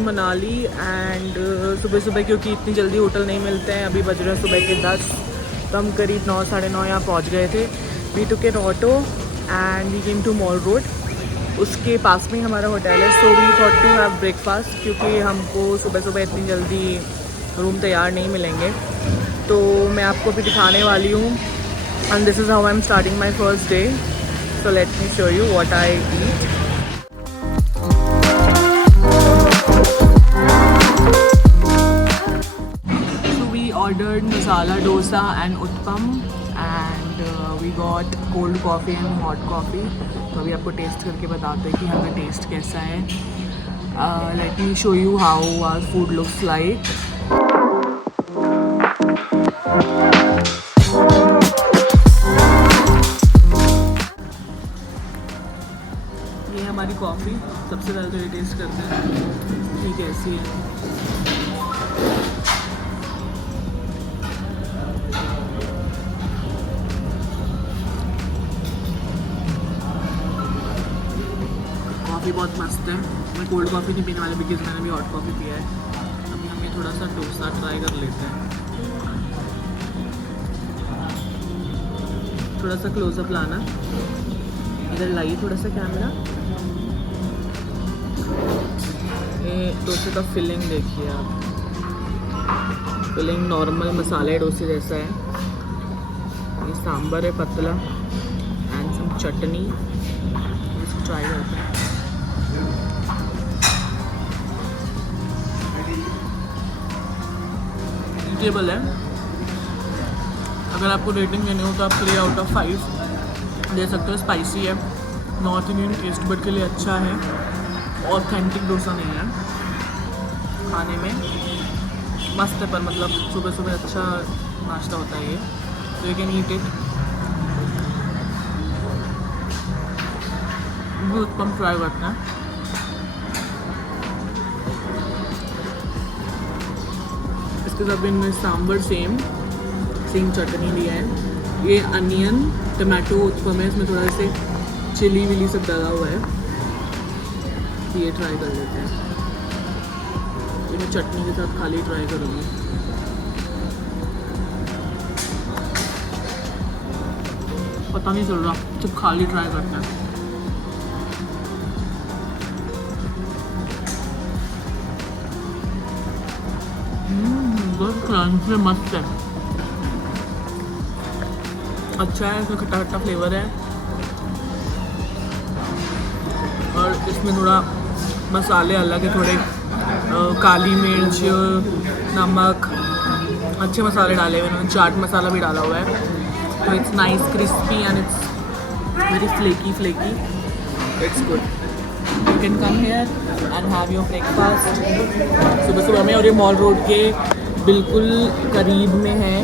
Manali and सुबह सुबह क्योंकि इतनी जल्दी होटल नहीं मिलते हैं, अभी बज रहे हैं सुबह के 10, तो हम करीब 9 साढ़े 9 यहाँ पहुँच गए थे। We took an auto and we came to mall road, उसके पास में हमारा होटल है। So we thought to have breakfast क्योंकि हमको सुबह सुबह इतनी जल्दी रूम तैयार नहीं मिलेंगे। तो मैं आपको भी दिखाने वाली हूँ and this is how I am starting my first day. So let me show you what I eat. Ordered masala dosa and utpam and we got cold coffee and hot coffee। तो अभी आपको test करके बताते हैं कि हमें test कैसा है। Let me show you how our food looks like। ये हमारी कॉफ़ी, सबसे पहले तो टेस्ट करते हैं कि कैसी है। कॉफ़ी बहुत मस्त है। मैं कोल्ड कॉफ़ी नहीं पीने वाली बिकॉज मैंने भी हॉट कॉफ़ी पिया है। अभी हम ये थोड़ा सा डोसा ट्राई कर लेते हैं। थोड़ा सा क्लोजअप लाना, इधर लाइए थोड़ा सा कैमरा। ये डोसे का फिलिंग देखिए आप, फिलिंग नॉर्मल मसाले डोसे जैसा है। ये सांभर है पतला एंड सम चटनी, इसको ट्राई करते हैं। ईटेबल है। अगर आपको रेटिंग देनी हो तो आप 3 आउट ऑफ 5 दे सकते हो। स्पाइसी है, नॉर्थ इंडियन टेस्ट बड के लिए अच्छा है। ऑथेंटिक डोसा नहीं है, खाने में मस्त है, पर मतलब सुबह सुबह अच्छा नाश्ता होता है ये, तो you can eat it. Uttapam try करते हैं। इसके साथ भी इनमें सांभर सेम चटनी लिया है। ये अनियन टमाटो उत्पम है, इसमें थोड़ा से चिली विली सब डाला हुआ है। ये ट्राई कर लेते हैं। ये मैं चटनी के साथ खाली ट्राई करूँगी। पता नहीं चल रहा, सिर्फ खाली ट्राई करते हैं। बहुत क्रंची मस्त है, अच्छा है। इसमें खट्टा खट्टा फ्लेवर है और इसमें थोड़ा मसाले अलग है, थोड़े काली मिर्च, नमक, अच्छे मसाले डाले हुए हैं। चाट मसाला भी डाला हुआ है, तो it's nice crispy and it's very flaky. It's good. You can come here and have your breakfast सुबह सुबह में। और ये मॉल रोड के बिल्कुल करीब में है।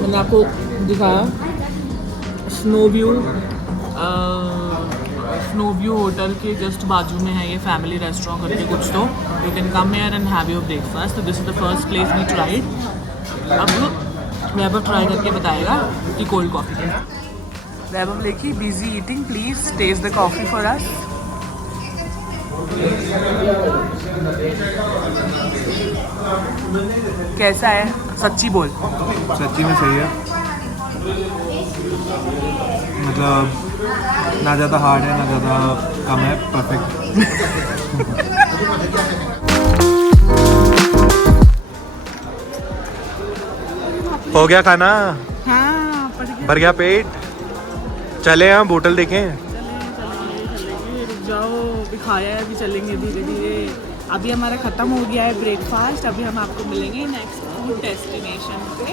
मैंने आपको दिखाया स्नो व्यू होटल के जस्ट बाजू में है ये फैमिली रेस्टोरेंट करके कुछ। तो you can come here and have your breakfast. तो this is the first place we tried. अब वैभव ट्राई करके बताएगा कि कोल्ड कॉफ़ी है। Vaibhav Lekhi busy eating, please taste the coffee for us. कैसा है? सच्ची बोल। सच्ची में सही है, मतलब ना ज़्यादा हार्ड है ना ज़्यादा कम है, परफेक्ट। हो गया खाना? हाँ, भर गया पेट? चले हम बोतल देखें। चलेंगे, रुक जाओ, अभी खाया है, अभी चलेंगे धीरे धीरे। अभी हमारा ख़त्म हो गया है ब्रेकफास्ट, अभी हम आपको मिलेंगे नेक्स्ट फूड डेस्टिनेशन पे।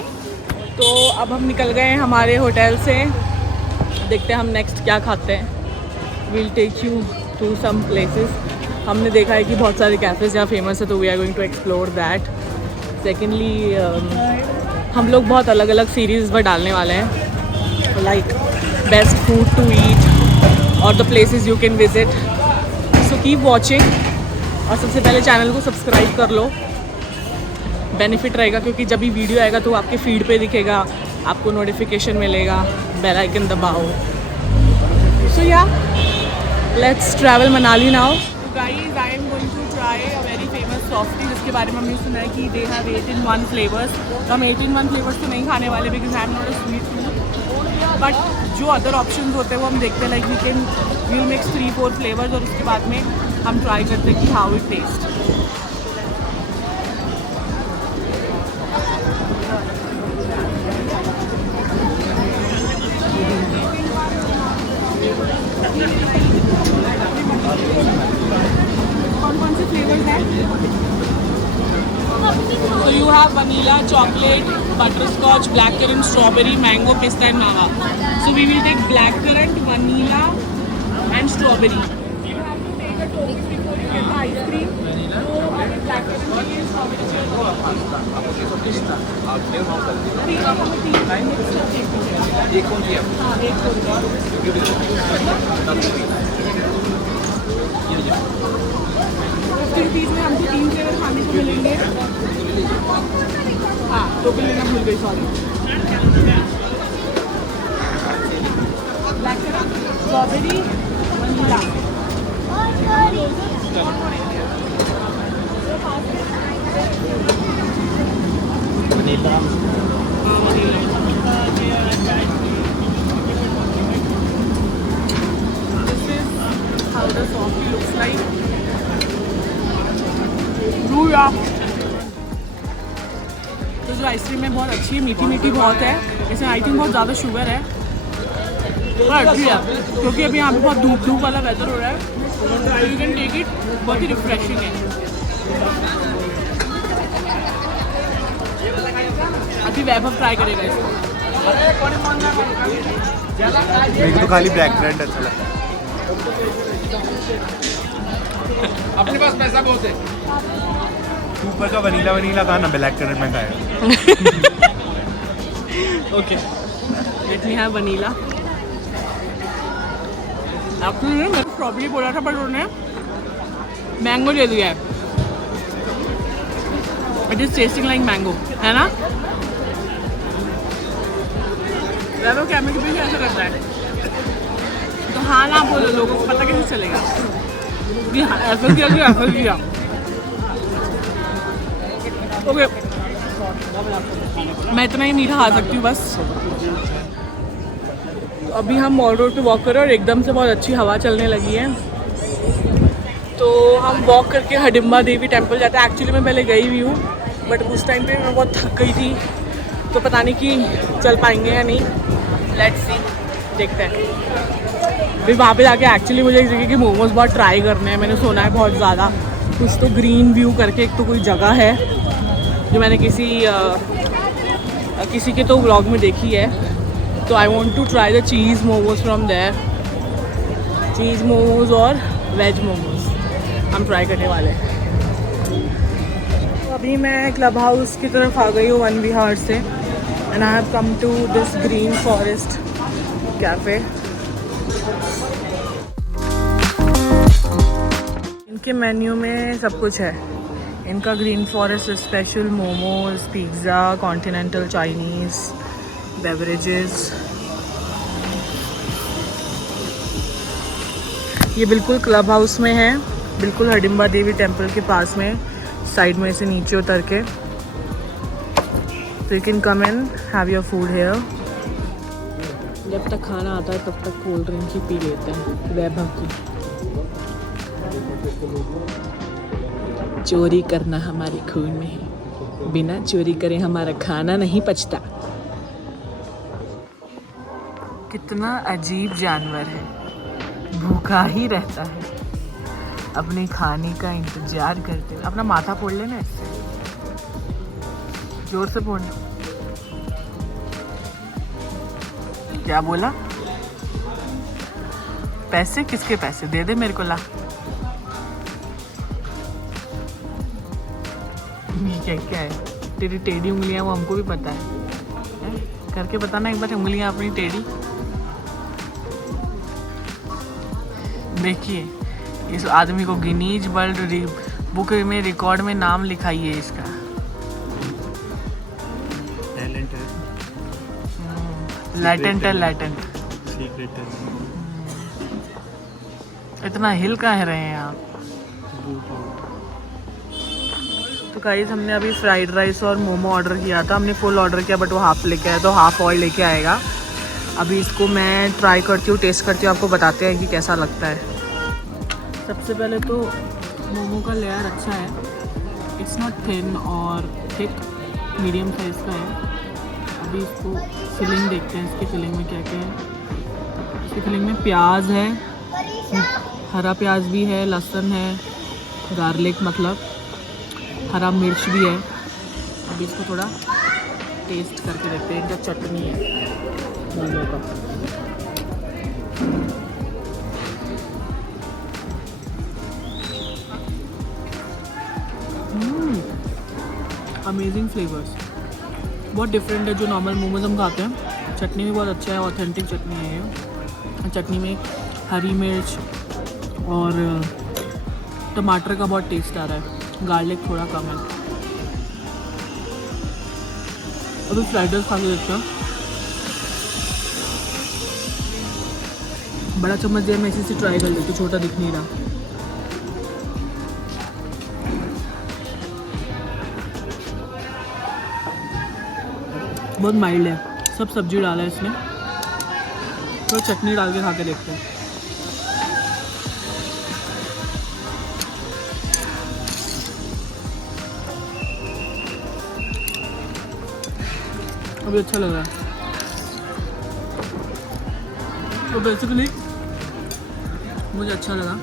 तो अब हम निकल गए हैं हमारे होटल से, देखते हैं हम नेक्स्ट क्या खाते हैं। We'll take you to some places. हमने देखा है कि बहुत सारे कैफ़ेज़ यहाँ फेमस है, तो we are going to explore that. Secondly हम लोग बहुत अलग अलग सीरीज़ पर डालने वाले हैं, like best food to eat और the places you can visit. So keep watching और सबसे पहले चैनल को सब्सक्राइब कर लो, बेनिफिट रहेगा क्योंकि जब भी वीडियो आएगा तो आपके फीड पे दिखेगा, आपको नोटिफिकेशन मिलेगा, बेल आइकन दबाओ। So yeah let's travel Manali now. Guys I am going to try a very famous softy जिसके बारे में हमने सुना है कि दे हैव 8-in-1 फ्लेवर्स। तो हम 8-in-1 फ्लेवर्स तो नहीं खाने वाले because I am not a sweet tooth, but जो अदर ऑप्शंस होते हैं वो हम देखते हैं, like we will mix 3-4 flavours और उसके बाद में हम ट्राई करते हैं कि हाउ इट टेस्ट। कौन कौन से फ्लेवर्स हैं? So you have vanilla, chocolate, butterscotch, blackcurrant, strawberry, mango, pista and mava. So we will take blackcurrant, vanilla and strawberry. You have to take a token before you get the ice cream. So blackcurrant चाहिए, strawberry चाहिए। एक कौन सी है? हाँ एक ₹50 में हमको 3 flavour खाने को मिलेंगे। हाँ टोकन लेना भूल गई, sorry. Blackcurrant, strawberry, vanilla. This is how the coffee looks like. तो जो आइसक्रीम है बहुत अच्छी है, मीठी मीठी बहुत है। इसमें आई थिंक बहुत ज़्यादा शुगर है पर अच्छी है क्योंकि अभी यहाँ पे बहुत धूप वाला वेदर हो रहा है। यू कैन टेक इट, बहुत ही रिफ्रेशिंग है। अभी वैभव ट्राई करेगा इसको। मेरे को तो खाली ब्लैक करंट अच्छा लगता है। अपने पास पैसा बहुत है। ऊपर का वनीला खाना ब्लैक करंट में खाएगा। Okay let me have vanilla. आपने मैं स्ट्रॉबेरी बोला था पर उन्होंने मैंगो ले लिया है। It is testing like mango, है ना? वैभव कैमरे के पीछे ऐसा करता है तो हाँ ना बोलो, लोगों को पता कैसे चलेगा कि हाँ ऐसा किया कि ऐसा किया। ओके मैं इतना ही मीठा खा सकती हूँ बस। अभी हम मॉल रोड पे वॉक कर रहे हैं और एकदम से बहुत अच्छी हवा चलने लगी है तो हम वॉक करके हडिम्बा देवी टेम्पल जाते हैं। एक्चुअली मैं पहले गई हुई हूँ बट उस टाइम पे मैं बहुत थक गई थी तो पता नहीं कि चल पाएंगे या नहीं। लेट्स सी, देखते हैं। फिर वहाँ पे जाके एक्चुअली मुझे एक जगह के मोमोज बहुत ट्राई करने हैं, मैंने सुना है बहुत ज़्यादा। कुछ तो ग्रीन व्यू करके एक तो कोई जगह है जो मैंने किसी के तो व्लॉग में देखी है। तो I want to try the cheese momos from there. Cheese momos और वेज मोमोज हम ट्राई करने वाले हैं। तो अभी मैं क्लब हाउस की तरफ आ गई हूँ वन विहार से and I have come to this green forest cafe. इनके मेन्यू में सब कुछ है। इनका green forest special momos, pizza, continental Chinese, beverages. ये बिल्कुल क्लब हाउस में है, बिल्कुल हडिम्बा देवी टेम्पल के पास में, साइड में से नीचे उतर के। तो you can come and have your food here. जब तक खाना आता है तब तक कोल्ड ड्रिंक ही पी लेते हैं वैभव की। चोरी करना हमारे खून में है, बिना चोरी करे हमारा खाना नहीं पचता। कितना अजीब जानवर है, भूखा ही रहता है, अपने खाने का इंतजार करते हुए। अपना माथा फोड़ लेना इससे, जोर से फोड़ना। क्या बोला? पैसे? किसके पैसे? दे दे मेरे को, ला। क्या क्या है तेरी टेढ़ी उंगलियां, वो हमको भी पता है? करके बताना एक बार उंगलियां अपनी टेढ़ी। देखिए इस आदमी को गिनीज वर्ल्ड बुक में रिकॉर्ड में नाम लिखाइए इसका। टैलेंट है, लैटेंट है, लैटेंट सीक्रेट है। इतना हिल कहाँ रहे हैं आप? तो गाइस हमने अभी फ्राइड राइस और मोमो ऑर्डर किया था। हमने फुल ऑर्डर किया बट वो हाफ लेके आया, तो हाफ और लेके आएगा। अभी इसको मैं ट्राई करती हूँ, टेस्ट करती हूँ, आपको बताते हैं कि कैसा लगता है। सबसे पहले तो मोमो का लेयर अच्छा है, इट्स नॉट थिन और थिक, मीडियम साइज़ का है। अभी इसको फिलिंग देखते हैं, इसकी फिलिंग में क्या क्या है। इसकी फिलिंग में प्याज है, हरा प्याज भी है, लहसुन है, गार्लिक मतलब हरा मिर्च भी है। अभी इसको थोड़ा टेस्ट करके देखते हैं। इनका चटनी है मोमो का, अमेजिंग फ्लेवर्स, बहुत डिफरेंट है जो नॉर्मल मोमोज हम खाते हैं। चटनी भी बहुत अच्छा है, ऑथेंटिक चटनी है ये। चटनी में हरी मिर्च और टमाटर का बहुत टेस्ट आ रहा है, गार्लिक थोड़ा कम है। अभी फ्राइड राइस खा के देखते हैं। बड़ा चम्मच दिया, मैं इसी से ट्राई कर लेती, छोटा दिख नहीं रहा। बहुत माइल्ड है, सब सब्जी डाला है इसमें, तो चटनी डाल के खा के देखते हैं। अभी अच्छा लग रहा है। तो बेसिकली मुझे अच्छा लगा,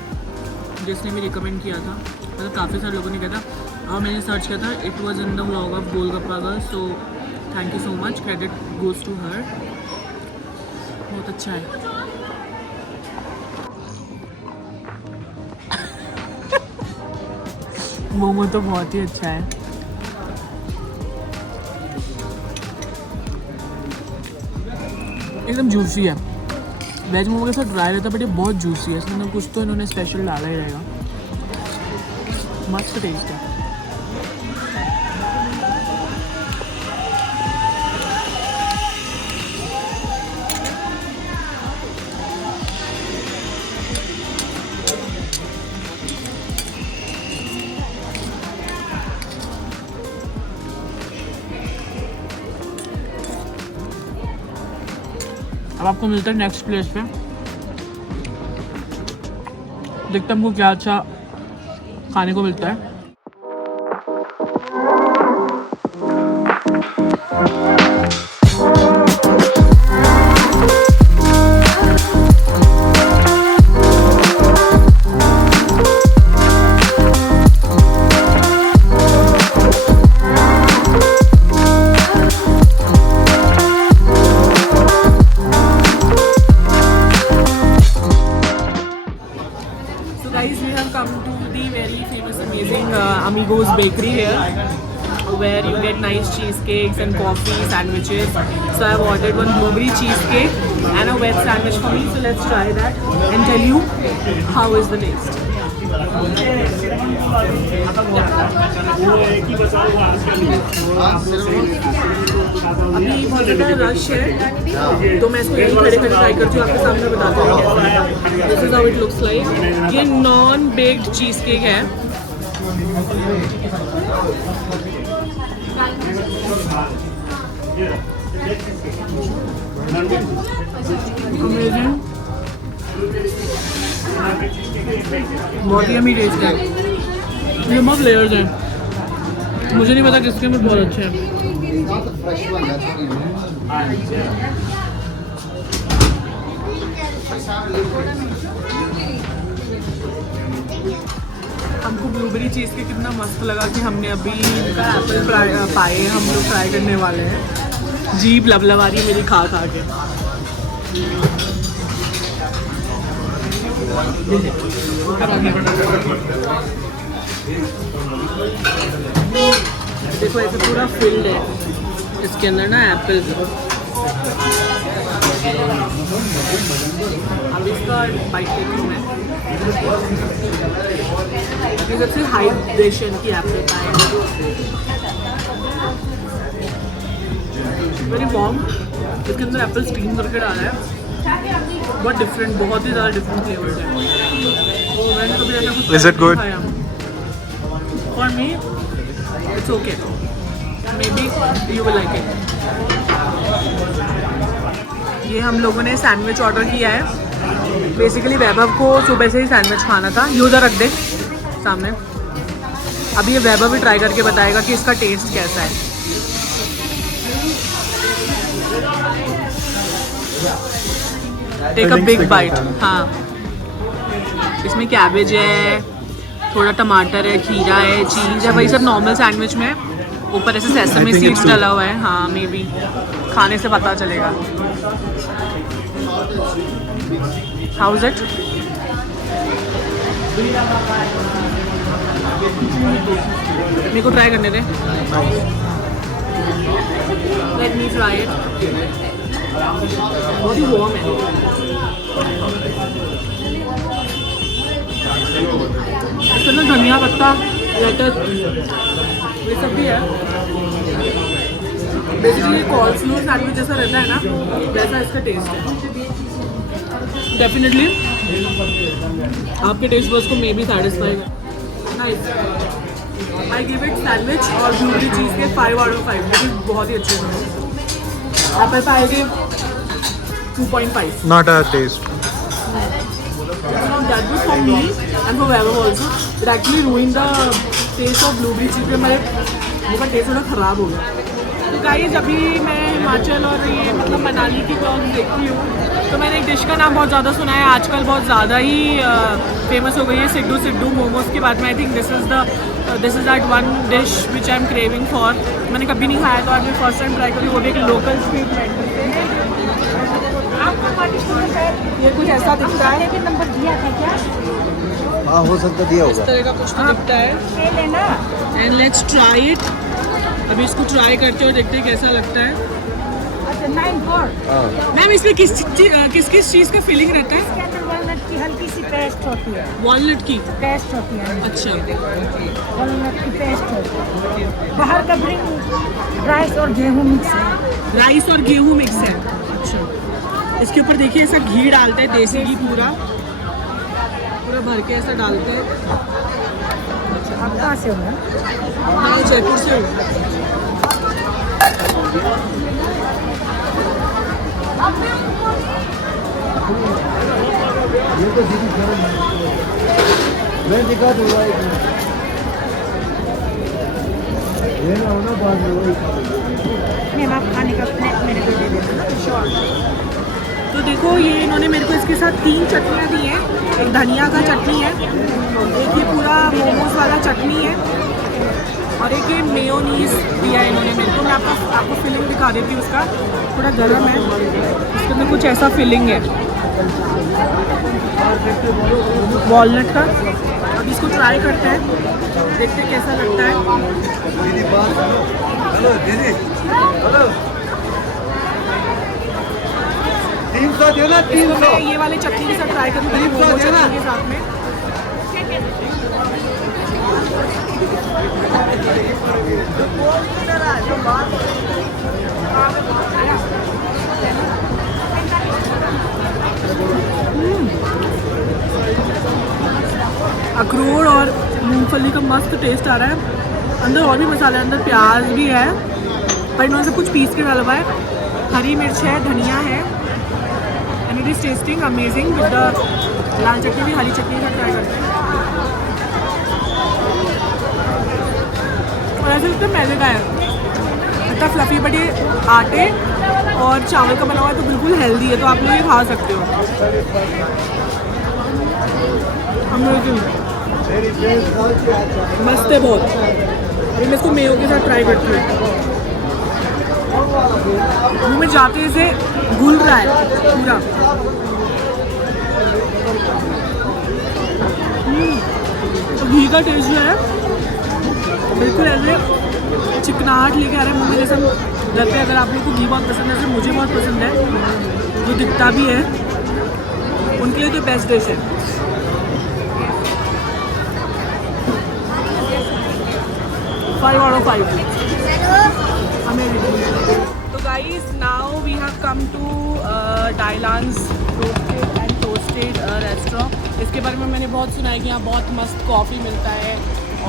जिसने भी रिकमेंड किया था, मतलब काफ़ी सारे लोगों ने कहा था और मैंने सर्च किया था, it was in the vlog of golgappa girl, so thank you so much, credit goes to her. बहुत अच्छा है। मोमो तो बहुत ही अच्छा है। एकदम जूसी है, वेज मोमो के साथ ड्राई रहता है बट ये बहुत जूसी है, इसके अंदर कुछ तो इन्होंने स्पेशल डाला ही रहेगा। मस्त टेस्ट है। अब आपको मिलता है नेक्स्ट प्लेस पे, देखते हैं हमको क्या अच्छा खाने को मिलता है। Guys, we have come to the very famous, amazing Amigos Bakery here, where you get nice cheesecakes and coffee, sandwiches. So I have ordered one blueberry cheesecake and a veg sandwich for me. So let's try that and tell you how is the taste. अभी बहुत ज़्यादा rush है, तो मैं इसको यहीं खड़े खड़े ट्राई करती हूँ, आपके सामने बताती हूँ कैसा है। This is how it looks like. ये नॉन बेक्ड चीज़ केक है। अमेजिंग, बहुत ही यम्मी टेस्ट है। ये बहुत लेयर्स हैं, मुझे नहीं पता किसके में बहुत अच्छे हैं। हमको ब्लूबेरी चीज़ के कितना मस्त लगा कि हमने अभी एप्पल पाए हम लोग ट्राई करने वाले हैं। जीभ लबलबा रही मेरी खा खा के। देखो ऐसे पूरा फिल्ड है इसके अंदर ना एप्पल। अब इसका बाइट लेती हूँ मैं। सबसे हाइड्रेशन की एप्पल पाए, वेरी वार्म। इसके अंदर एप्पल स्टीम करके डाला है बहुत डिफरेंट, बहुत ही ज़्यादा डिफरेंट फ्लेवर्स हैं। तो मैंने कभी ऐसा कुछ Is it good? For me it's okay, may be you will like it. ये हम लोगों ने सैंडविच ऑर्डर किया है। बेसिकली वैभव को सुबह से ही सैंडविच खाना था। ये उधर रख दे सामने। अभी ये वैभव भी ट्राई करके बताएगा कि इसका टेस्ट कैसा है। Take a big bite. हाँ, इसमें कैबेज है, थोड़ा टमाटर है, खीरा है, चीज़ है, वही सब नॉर्मल सैंडविच में। ऊपर ऐसे सेसमी सीड्स डला हुआ है। हाँ, मे बी खाने से पता चलेगा। How is it? मेरे को ट्राई करने दे। Let me try it. बहुत ही वार्म है। इसके अंदर धनिया पत्ता, लेटस, ये सब भी है। बेसिकली कॉल्स्लो सैंडविच जैसा रहता है ना, वैसा इसका टेस्ट है। डेफिनेटली आपके टेस्ट बस को मे बी सेटिस्फाई है। Nice. I give it sandwich और ब्लूबेरी चीज़ के 5 आउट ऑफ 5। लेकिन बहुत ही अच्छे हैं। एप्पल पाई के 2.5। Not a taste. That was for me and for Vaibhav also. It actually ruined the taste of blueberry cheese. मेरे मुँह का टेस्ट थोड़ा ख़राब हो गया। तो गाइस अभी मैं हिमाचल और ये मतलब मनाली की ब्लॉग देखती हूँ, तो मैंने एक डिश का नाम बहुत ज़्यादा सुना है आजकल, बहुत ज़्यादा ही फेमस हो गई है, सिड्डू सिड्डू मोमोज के बाद में। I think this is that one dish which I am craving for. मैंने कभी नहीं खाया, तो आज मैं फर्स्ट टाइम ट्राई करूँ। वो भी एक लोकल स्ट्रीट वेंडर से। ये कुछ ऐसा दिखता है। नंबर दिया था क्या? हाँ हो सकता दिया इस होगा। तरह का कुछ तो दिखता है। लेना। And let's try it. अभी इसको ट्राई करते हैं और देखते हैं कैसा लगता है। अच्छा 9-4। मैम इसमें किस चीज़ का फीलिंग रहता है? इसके अंदर वॉलनट की हल्की सी पेस्ट होती है। वॉलनट की। पेस्ट होती है। अच्छा, वॉलनट की पेस्ट होती है। बाहर का ब्रिंग राइस और गेहूँ मिक्स है। राइस और गेहूँ मिक्स है। अच्छा, इसके ऊपर देखिए ऐसा घी डालते हैं, देसी घी पूरा भर के ऐसा डालते हैं। आप कहाँ से हो? मैं जयपुर से हूँ। मैं दिखा दूंगा एक मिनट। ये ना हो ना बाद में वही खा लो। मैम आप खाने का प्लेट मेरे को दे देना। तो देखो ये इन्होंने मेरे को इसके साथ 3 चटनियाँ दी हैं। एक धनिया का चटनी है, एक ये पूरा मोमोज वाला चटनी है, और एक ये मेयोनीज दिया है इन्होंने मेरे को। मैं आपको फिलिंग दिखा देती हूँ उसका। थोड़ा गर्म है, इसके अंदर कुछ ऐसा फिलिंग है वॉलनट का। अब इसको ट्राई करते हैं, देखते हैं कैसा लगता है। हेलो दीदी, हेलो 300 देना। इसको मैं ये वाले चटनी के साथ ट्राई करूँ, मोमो चटनी के साथ में। अखरोट और मूंगफली का मस्त टेस्ट आ रहा है। अंदर और भी मसाले, अंदर प्याज भी है, पर इन्होंने सब कुछ पीस के डाला हुआ है। हरी मिर्च है, धनिया है, and it is tasting amazing with the लाल चटनी भी, हरी चटनी का ट्राई करते हैं। और ऐसे लगता है मैदे का है, इतना फ्लफी, बट ये आटे और चावल का बना हुआ है, तो बिल्कुल हेल्दी है, तो आप लोग ये खा सकते हो। हम लोग मस्त है बहुत। अभी मैं इसको मेयो के साथ ट्राई करती हूँ। मुँह में जाते से घुल रहा है पूरा। तो घी का टेस्ट जो है बिल्कुल ऐसे चिकनाहट लेके आ रहा है मुँह में, जैसे लगता है। अगर आप लोग को घी बहुत पसंद है, जैसे मुझे बहुत पसंद है, जो दिखता भी है, उनके लिए तो बेस्ट डिश है। Five out of 5. Amazing. So guys, now we have come to Dailan's roasted and toasted restaurant. इसके बारे में मैंने बहुत सुना है कि यहाँ बहुत मस्त कॉफ़ी मिलता है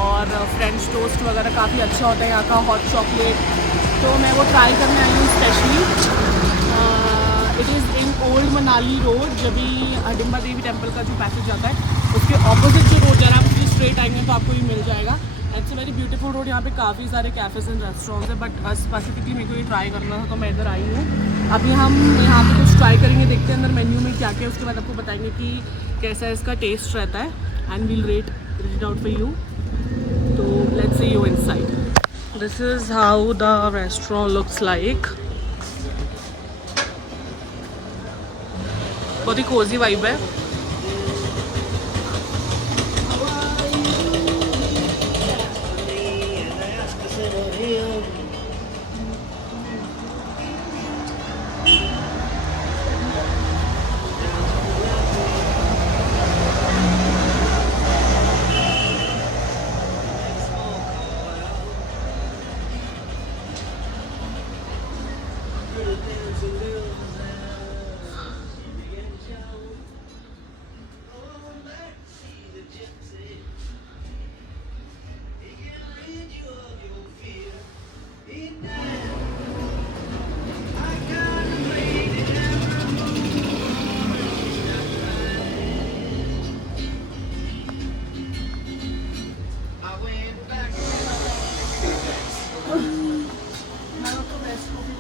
और फ्रेंच टोस्ट वगैरह काफ़ी अच्छा होता है यहाँ का, हॉट चॉकलेट। तो मैं वो ट्राई करने आई हूँ specially. It is in old Manali road, जब भी हडिम्बा देवी टेम्पल का जो पैसेज जाता है उसके ऑपोजिट जो रोड है, आप उसकी स्ट्रेट आएंगे तो आपको ये मिल जाएगा। It's a very beautiful road. यहाँ पे काफ़ी सारे कैफ़ेज एंड रेस्टोरेंट्स हैं, बट स्पेसिफिकली मेरे को ये ट्राई करना था तो मैं इधर आई हूँ। अभी हम यहाँ पे कुछ ट्राई करेंगे, देखते हैं अंदर मेन्यू में क्या क्या है, उसके बाद आपको बताएंगे कि कैसा इसका टेस्ट रहता है and we'll rate it out for you. तो let's see you inside. This is how the restaurant looks like. बहुत ही कोजी वाइब है।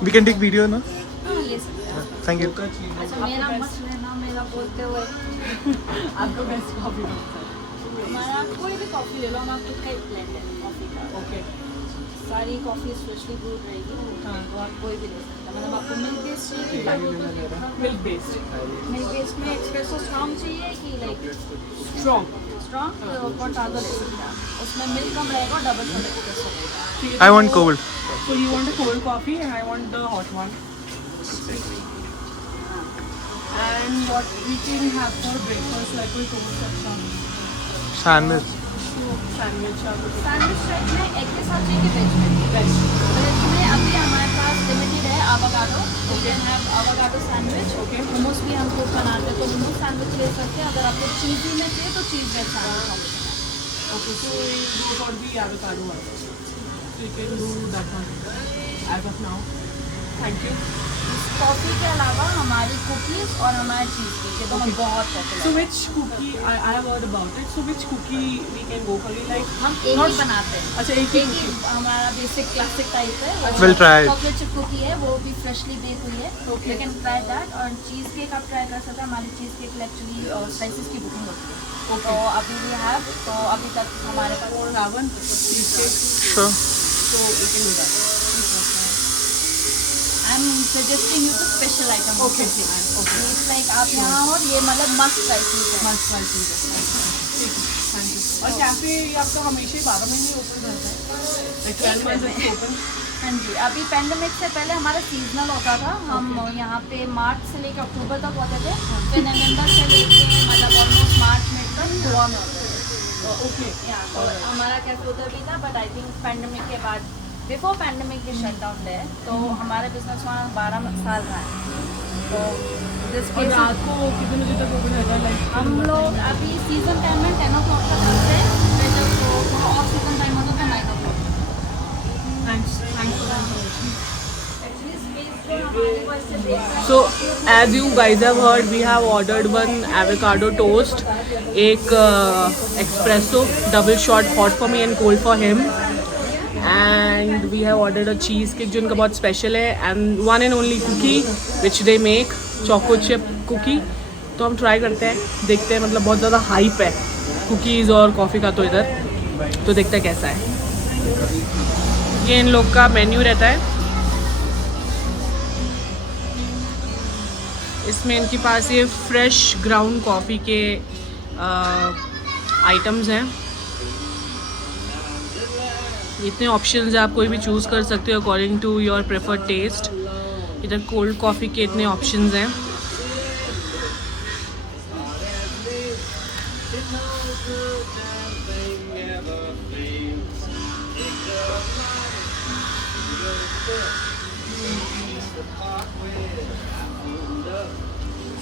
We can take video ना? Yes. Thank you. अच्छा मेरा मत लेना, मेरा बोलते हुए आपको बेस्ट कॉफ़ी हमारा कोई भी कॉफ़ी ले लो, हमारा खुद का ही ब्लेंड है कॉफ़ी का। ओके। सारी कॉफ़ी स्पेशली ब्रूड रहेगी, तो आप कोई भी ले सकते हैं। मतलब आपको मिल्क बेस्ड चाहिए कि मिल्क बेस्ड। मिल्क बेस्ड में एक्सप्रेसो स्ट्रॉन्ग चाहिए कि लाइक स्ट्रॉन्ग। स्ट्रॉन्ग तो कॉर्टाडो ले सकते हैं। उसमें मिल्क कम रहेगा और डबल शॉट एक्सप्रेसो रहेगा। I want cold. So you want a cold coffee and I want the hot one. And what we can have for breakfast, like we toast अच्छा Sandwich. sandwich या कुछ sandwich type में egg के साथ चाहिए कि veg में? Veg. Veg में अभी हमारे पास लिमिटेड है avocado. You can have avocado sandwich. Okay. Momos भी हम खुद बनाते हैं तो मोमोज सैंडविच ले सकते हैं। अगर आपको चीज़ी में चाहिए तो चीज़ वेज सैंडविच ऑप्शन है। Okay, so we go for the avocado one. So you can do that one as of now. Thank you. इस कॉफ़ी के अलावा हमारी कुकीज़ और हमारे चीज़ केक ये दोनों बहुत पॉपुलर So है। which cookie I have heard about it. So which cookie we can go for? Like हम एक not- ही बनाते हैं। अच्छा एक ही एक ही cookie. हमारा बेसिक क्लासिक टाइप है। We'll try it. Chocolate chip cookie है, वो भी फ्रेशली बेक हुई है। Okay. You can try that. और चीज़ केक आप ट्राई कर सकते हैं। हमारी चीज़ केक एक्चुअली स्लाइसेस की बुकिंग होती है। Okay. तो अभी भी है, तो अभी तक हमारे पास Or ravan, cheesecake. Sure. So you can do that. I am suggesting you two special item. Okay. Okay. It's like आप यहाँ हो और ये मतलब मस्ट ट्राई चीज़ है। Must try चीज़ है। ठीक है, thank you. और कैफे आपका हमेशा ही 12 महीने ओपन रहता है? Like 12 months it's open? हाँ जी, अभी पेंडेमिक से पहले हमारा सीजनल होता था। हम यहाँ पे मार्च से लेकर अक्टूबर तक होते थे, फिर नवंबर से लेके मतलब ऑलमोस्ट मार्च में तक गोवा में होते थे। Okay. यहाँ तो हमारा कैफे उधर भी था, बट आई थिंक पेंडेमिक के बाद बिफोर पेंडेमिक भी शट डाउन है, तो हमारा बिजनेस वहाँ 12 साल रहा है। तो जिस और रात को कितने बजे तक ओपन रहता है? Like हम लोग अभी सीजन टाइम में 10 o'clock तक करते हैं, फिर जब ऑफ सीजन टाइम होता है 9 o'clock। Thanks for the information. Actually space जो हमारे पास से देख So as you guys have heard, we have ordered one avocado toast, एक espresso double shot hot for me and cold for him, and we have ordered a cheesecake जो इनका बहुत special है, and one and only cookie which they make, choco chip cookie। तो हम try करते हैं, देखते हैं, मतलब बहुत ज़्यादा hype है cookies और coffee का तो इधर, तो देखते हैं कैसा है। ये इन लोग का मेन्यू रहता है। इसमें इनके पास ये फ्रेश ग्राउंड कॉफ़ी के आइटम्स हैं। इतने ऑप्शंस हैं, आप कोई भी चूज़ कर सकते हो according to your preferred taste. इधर कोल्ड कॉफ़ी के इतने ऑप्शंस हैं।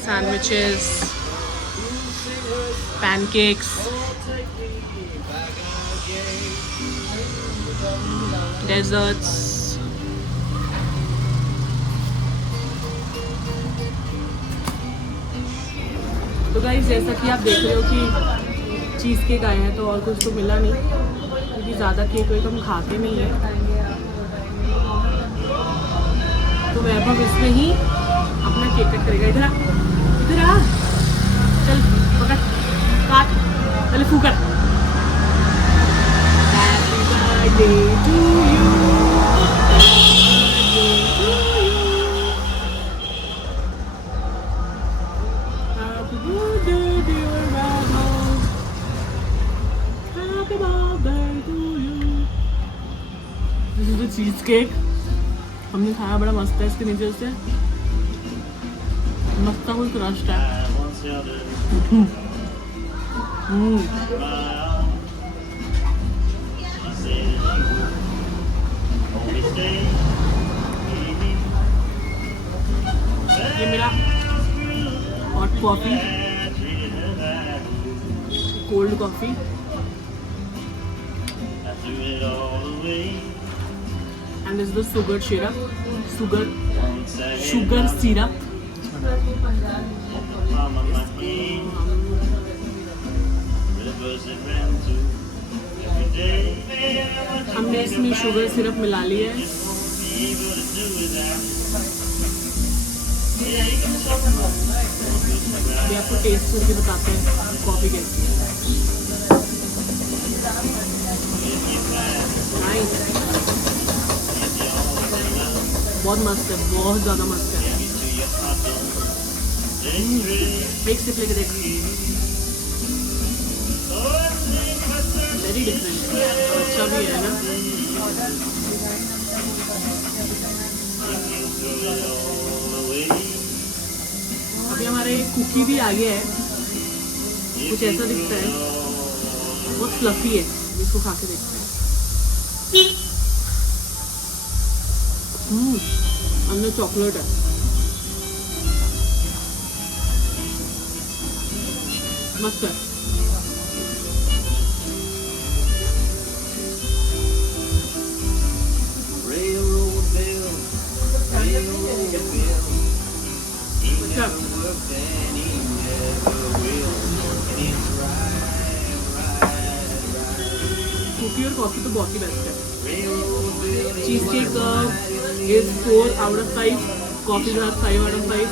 sandwiches, pancakes, desserts. तो गाइस जैसा कि आप देख रहे हो कि चीज़ केक आए हैं, तो और कुछ तो मिला नहीं क्योंकि ज़्यादा केक वेक हम खाते नहीं हैं। तो वैभव इसमें ही अपना केक कट करेगा। इधर आ चल पकड़ काट पहले फूकर। Happy birthday to you, cheesecake हमने खाया, बड़ा मस्त है। इसके नीचे से मस्त कोई क्रस्ट है। ये मेरा hot coffee, cold coffee, and this is the sugar syrup, sugar syrup. हमने इसमें शुगर सिरप मिला ली है। अभी आपको टेस्ट करके बताते हैं कॉफी कैसी है। नाइस, बहुत मस्त है, बहुत ज़्यादा मस्त है। एक सिप लेके देख, वेरी डिफरेंट, अच्छा भी है ना। अभी हमारे कुकी भी आ गया है, कुछ ऐसा दिखता है, बहुत फ्लफी है। इसको खा के देखते हैं। अंदर चॉकलेट है, मस्त है। कुकी और कॉफी तो बहुत ही बेस्ट है। Cheese cake is 4 out of 5, coffee is 5 out of 5,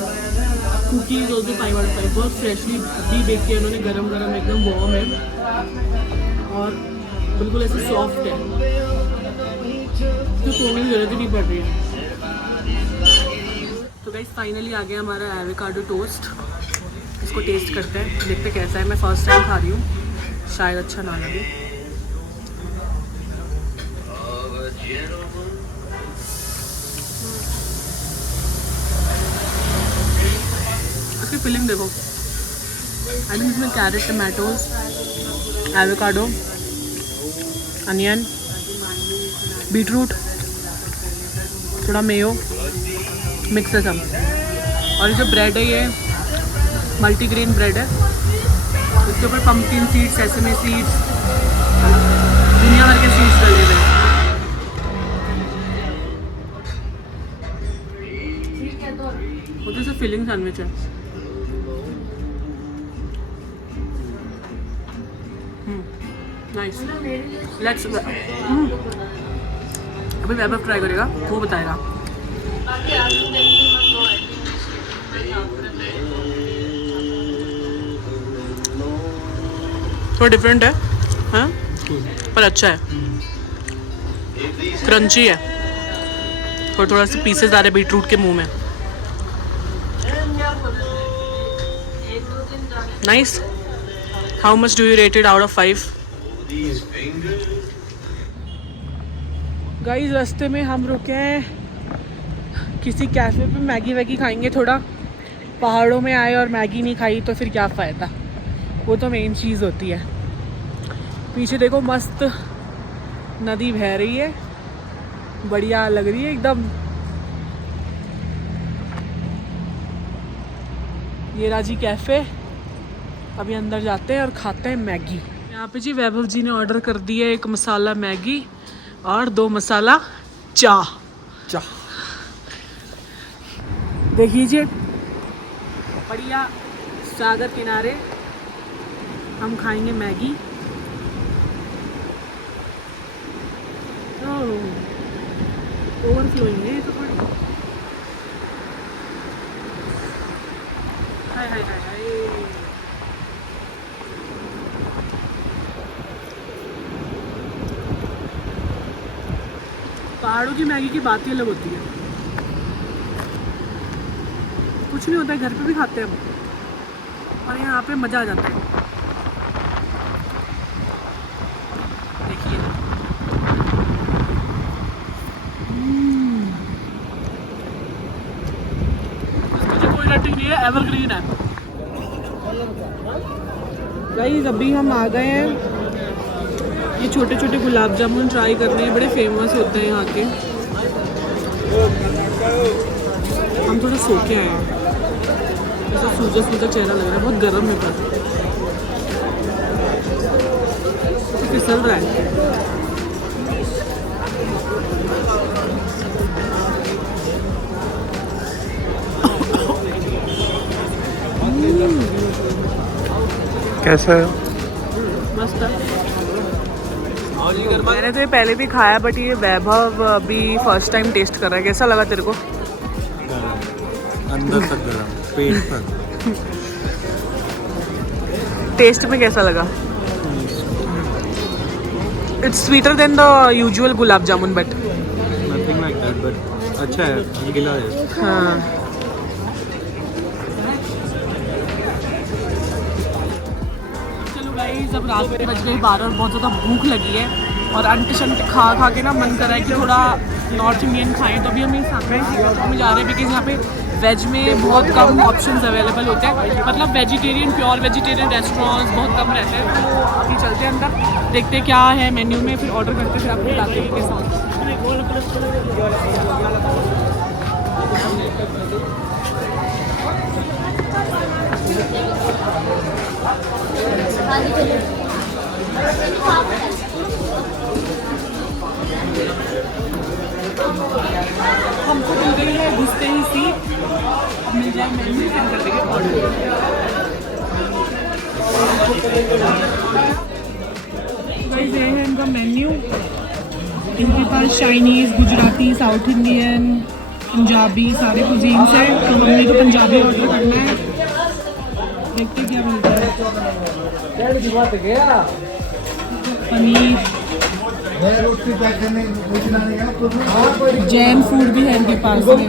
cookie is also 5 out of 5। बहुत फ्रेशली भी बेक किया उन्होंने, गरम गरम एकदम वार्म है और बिल्कुल ऐसे सॉफ्ट है, तो सोने की जरूरत ही नहीं पड़ रही है। तो गाइस फाइनली आ गया हमारा एवोकाडो टोस्ट। इसको टेस्ट करते हैं, देखते कैसा है। मैं फर्स्ट टाइम खा रही हूँ, शायद अच्छा ना लगे। इसकी फिलिंग देखो, आई मीन इसमें carrot, tomatoes, avocado, onion, beetroot, थोड़ा मेयो, मिक्स है सब। और ये जो ब्रेड है ये मल्टीग्रेन ब्रेड है, इसके ऊपर पम्पकिन सीड्स, सेसमी सीड्स, दुनिया भर के सीड्स डले हुए हैं। वो तो सिर्फ फिलिंग सैंडविच है। नाइस, लेट्स अभी वैभव ट्राई करेगा, वो बताएगा। थोड़ा डिफरेंट है, हाँ, पर अच्छा है, क्रंची है, और थोड़ा सा पीसेस आ रहे बीटरूट के मुंह में। Nice. How much do you rate it out of 5? Guys रास्ते में हम रुके हैं किसी कैफ़े पे, मैगी वैगी खाएंगे थोड़ा। पहाड़ों में आए और मैगी नहीं खाई तो फिर क्या फ़ायदा, वो तो मेन चीज़ होती है। पीछे देखो मस्त नदी बह रही है, बढ़िया लग रही है एकदम। ये राजी कैफ़े, अभी अंदर जाते हैं और खाते हैं मैगी। यहाँ पे जी वैभव जी ने ऑर्डर कर दिया 1 मसाला मैगी और 2 मसाला चाह। देखिए जी बढ़िया सागर किनारे हम खाएंगे मैगी। ओवरफ्लोइंग है ये तो थोड़ी। हाय हाय हाय हाय। पहाड़ों की मैगी की बात ही अलग होती है। कुछ नहीं होता है, घर पे भी खाते हैं हम, और यहाँ पे मज़ा आ जाता है। देखिए इसकी कोई रेटिंग नहीं है, एवरग्रीन है। गाइस अभी हम आ गए हैं, ये छोटे छोटे गुलाब जामुन ट्राई करने हैं, बड़े फेमस होते हैं यहाँ के। हम थोड़ा सो के आए हैं, ऐसा सूजा सूजा चेहरा लग रहा है, बहुत गर्म है पर तो फिसल रहा है। कैसा है? मस्त है। मैंने तो ये पहले भी खाया, बट ये वैभव अभी फर्स्ट टाइम टेस्ट कर रहा है। कैसा लगा तेरे को? अंदर तक गरम, पेट तक। टेस्ट में कैसा लगा? It's sweeter than the usual gulab jamun but nothing like that, but अच्छा है, गीला है। हाँ चलो गाइस अब रात के बज गए 12 और बहुत ज़्यादा भूख लगी है, और अंट शंट खा खा के ना मन कर रहा है कि थोड़ा नॉर्थ इंडियन खाएं। तो अभी हम सांघाई में जा रहे हैं, बिकॉज यहाँ पे वेज में बहुत कम ऑप्शंस अवेलेबल होते हैं, मतलब वेजिटेरियन प्योर वेजिटेरियन रेस्टोरेंट्स बहुत कम रहते हैं। तो अभी चलते हैं अंदर, देखते हैं क्या है मेन्यू में, फिर ऑर्डर करते फिर आपको बताते हैं कैसा होता हमको मिल गई है घुसते ही सीट, अब मिल जाए मेन्यू फिर कर देंगे ऑर्डर। गाइस ये है इनका मेन्यू, इनके पास Chinese, Gujarati, South Indian, Punjabi सारे कुजीन्स हैं। तो हमने तो पंजाबी ऑर्डर करना है, देखते क्या मिलता है। पनीर, जैन फूड भी है इनके पास में,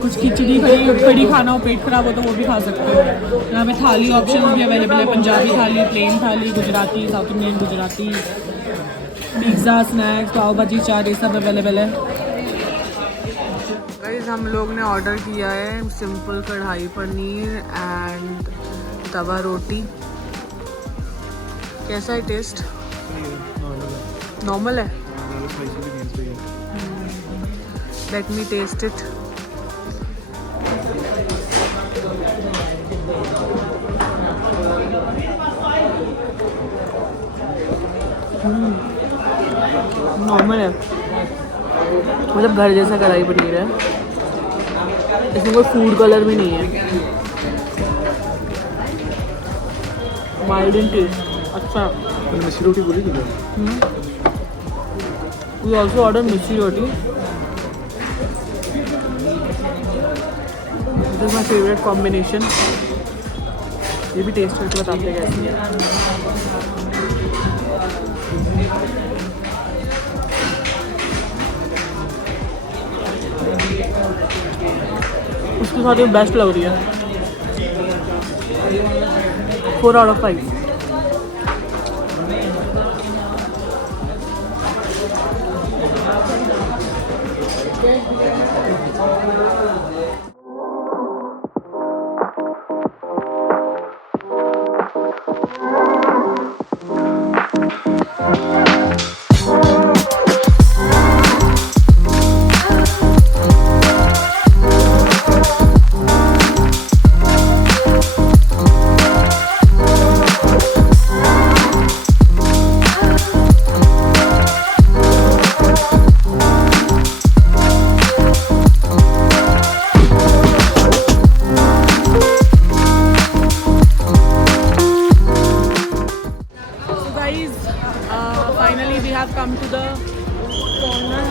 कुछ खिचड़ी कड़ी खाना हो, पेट खराब हो तो वो भी खा सकते हो। यहाँ पे थाली ऑप्शन भी अवेलेबल है, Punjabi thali, plain thali, Gujarati, South Indian, Gujarati, pizza, snacks, pav bhaji, chaat, ये सब अवेलेबल है। गाइस हम लोग ने ऑर्डर किया है सिंपल कढ़ाई पनीर एंड तवा रोटी। कैसा है टेस्ट? नॉर्मल है। Let me taste it. Normal है, मतलब घर जैसा कढ़ाई पनीर है, इसमें कोई फूड कलर भी नहीं है। माइल्ड इन टेस्ट, अच्छा। मिस्सी रोटी बोली थी। We also ordered missi roti. This is my favorite combination। ये भी टेस्ट करके बताते हैं कैसी है। उसके साथ ये बेस्ट लग रही है। 4 out of 5।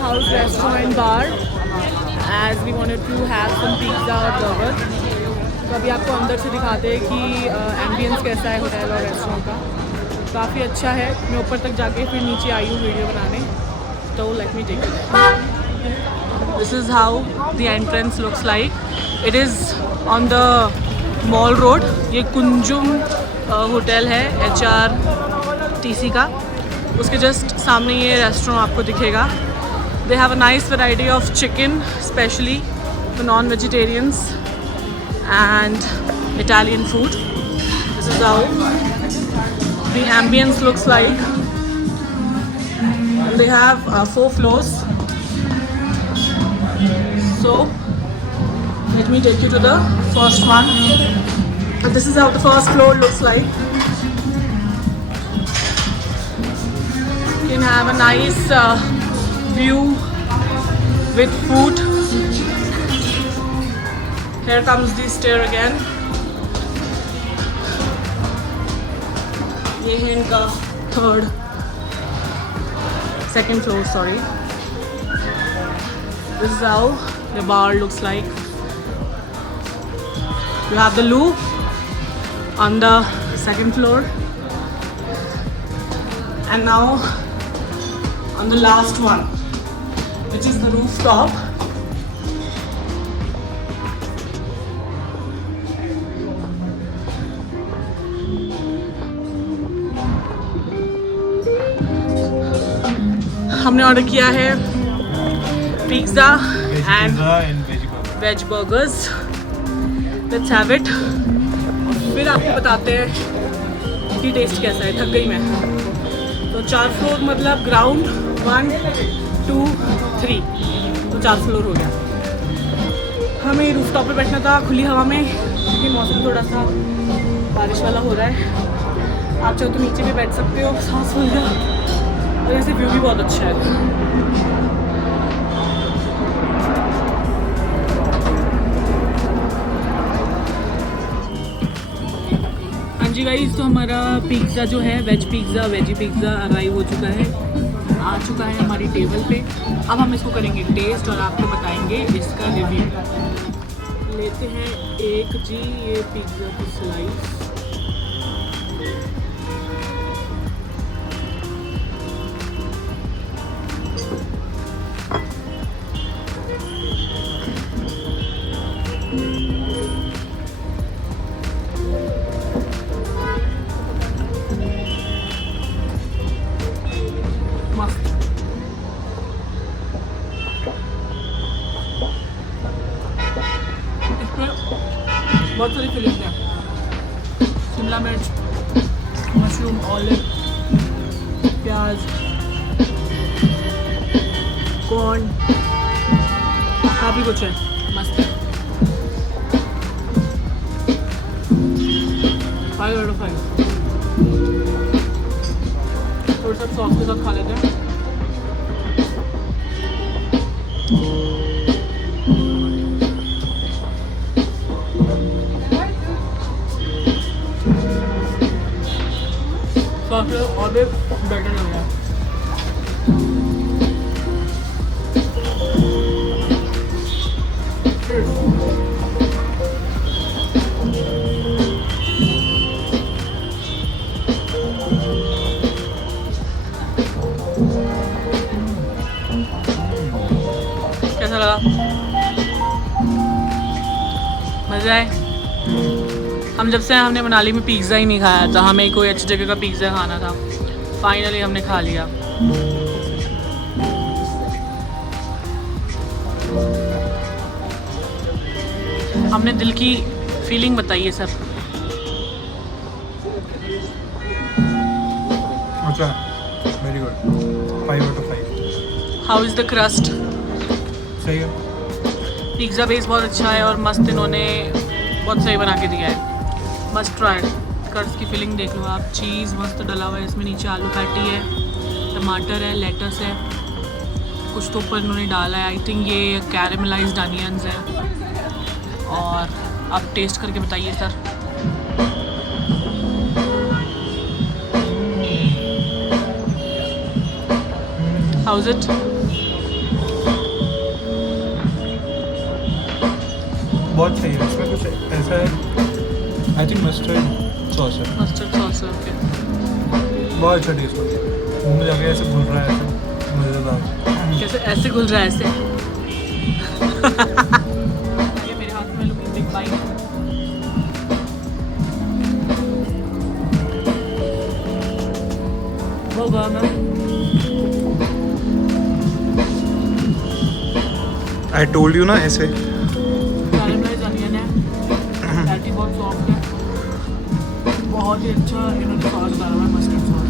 House restaurant and bar as we wanted to have some pizza और burger. तो अभी आपको अंदर से दिखाते हैं कि एम्बियंस कैसा है होटल और रेस्टोरेंट का. काफ़ी अच्छा है. मैं ऊपर तक जाके फिर नीचे आई हूँ वीडियो बनाने. तो let me take it. This is how the entrance looks like. It is on the mall road. ये कुंजुम होटल है HRTC का. उसके जस्ट सामने ये रेस्टोरेंट आपको दिखेगा. They have a nice variety of chicken specially for non vegetarians and Italian food. This is how the ambience looks like. They have 4 floors. So let me take you to the first one. And this is how the first floor looks like. You can have a nice view with food. Here comes the stair again. ये है इनका second floor, sorry. This is how the bar looks like. You have the loo on the second floor. And now on the last one, which is the rooftop. हमने order किया है pizza and veg burgers. Let's have it. फिर आपको बताते हैं कि test कैसा है. थक गई मैं. तो 4 फ्लोर मतलब ग्राउंड 1 2 3, तो 4 फ्लोर हो गया. हमें रूफटॉप पे बैठना था खुली हवा में क्योंकि मौसम थोड़ा सा बारिश वाला हो रहा है. आप चाहो तो नीचे भी बैठ सकते हो सांस वगैरह. और ऐसे व्यू भी बहुत अच्छा है. हाँ जी गाइस, तो हमारा पिज़्ज़ा जो है veg pizza veggie pizza arrive हो चुका है. आ चुका है हमारी टेबल पे. अब हम इसको करेंगे टेस्ट और आपको बताएंगे इसका रिव्यू. लेते हैं एक जी ये पिज़्ज़ा की स्लाइस. बहुत सारी फिलिंग है. शिमला मिर्च, मशरूम, ऑलिव, प्याज, कॉर्न, काफ़ी कुछ है. मस्त है. 5 out of 5. थोड़ा सा सॉस के साथ खा लेते हैं. और भी बेटर लग रहा है. कैसा लगा? मज़ा है. हम जब से हमने मनाली में पिज़्ज़ा ही नहीं खाया था. हमें कोई अच्छी जगह का पिज़्ज़ा खाना था. फाइनली हमने खा लिया. हमने दिल की फीलिंग बताई है सब. अच्छा, very good. 5 out of 5. How is the crust? सही है. पिज़्ज़ा बेस बहुत अच्छा है और मस्त इन्होंने बहुत सही बना के दिया है. Must try. कर्स की फिलिंग देख लो आप. चीज़ मस्त डला हुआ है इसमें. नीचे आलू पैटी है, टमाटर है, लेटस है, कुछ तो ऊपर इन्होंने डाला है. आई थिंक ये कैरेमलाइज्ड अनियंस है. और आप टेस्ट करके बताइए सर. How is it? बहुत सही है, इसमें कुछ ऐसा है, आई थिंक मस्टर्ड सॉस है, मस्टर्ड सॉस है, ओके। बहुत अच्छा टेस्ट है, मुँह में जाके ऐसे घुल रहा है, ऐसे मज़ेदार। कैसे ऐसे घुल रहा है ऐसे? ये मेरे हाथ में लुकिंग बिग बाइट। बहुत गर्म है। आई टोल्ड यू ना ऐसे। कैरेमलाइज्ड अनियन है, पैटी बहुत सॉफ्ट है, बहुत ही अच्छा इन्होंने सॉस डाला हुआ है, मस्टर्ड सॉस।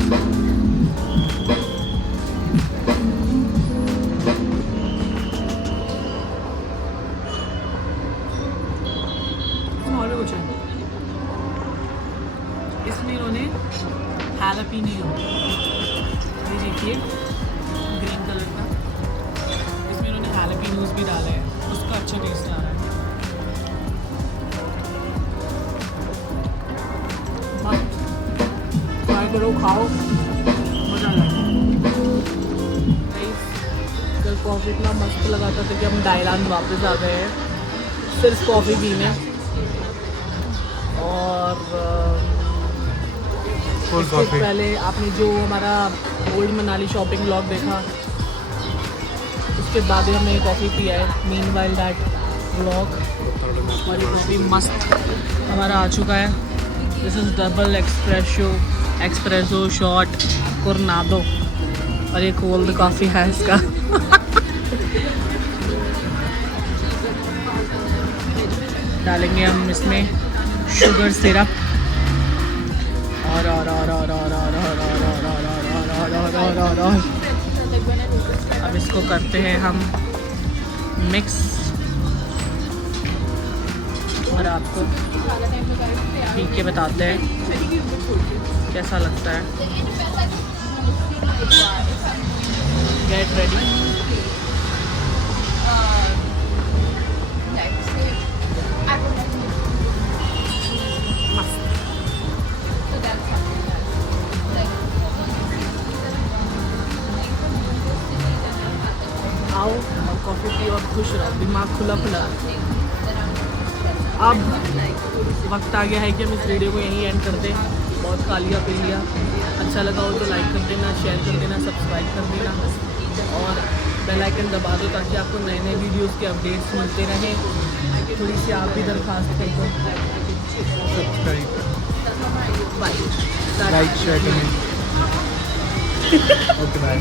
और भी कुछ है इसमें, इन्होंने हैलापिनो, ये देखिए ग्रीन कलर का, इसमें इन्होंने हैलापिनोस भी डाले हैं, उसका अच्छा टेस्ट आ रहा है। मस्त, ट्राई करो, खाओ, मज़ा आ जाएगा। कल कॉफ़ी इतना मस्त लगा था कि हम डायलैंड वापस आ गए हैं सिर्फ कॉफ़ी पीने। और फुल इससे कॉफ़ी। पहले आपने जो हमारा ओल्ड मनाली शॉपिंग व्लॉग देखा, उसके बाद ही हमने ये कॉफ़ी पिया है, मीन वाइल दैट व्लॉग। और ये कॉफ़ी मस्त हमारा आ चुका है। This is double espresso shot cortado, और ये कोल्ड कॉफ़ी है इसका। डालेंगे हम इसमें शुगर सिरप, और अब इसको करते हैं हम मिक्स, और आपको पी के बताते हैं कैसा लगता है। Get ready. आओ और कॉफ़ी पी और खुश रहो, दिमाग खुला खुला। अब वक्त आ गया है कि हम इस वीडियो को यहीं एंड कर दें। बहुत खा लिया पी लिया, अच्छा लगा हो तो लाइक कर देना, शेयर कर देना, सब्सक्राइब कर देना, और बेल आइकन दबा दो ताकि आपको नए नए वीडियोस के अपडेट्स मिलते रहें। थोड़ी सी आप भी दरख्वास्त कर दो। Subscribe, bye. लाइक, शेयर करें। Okay bye.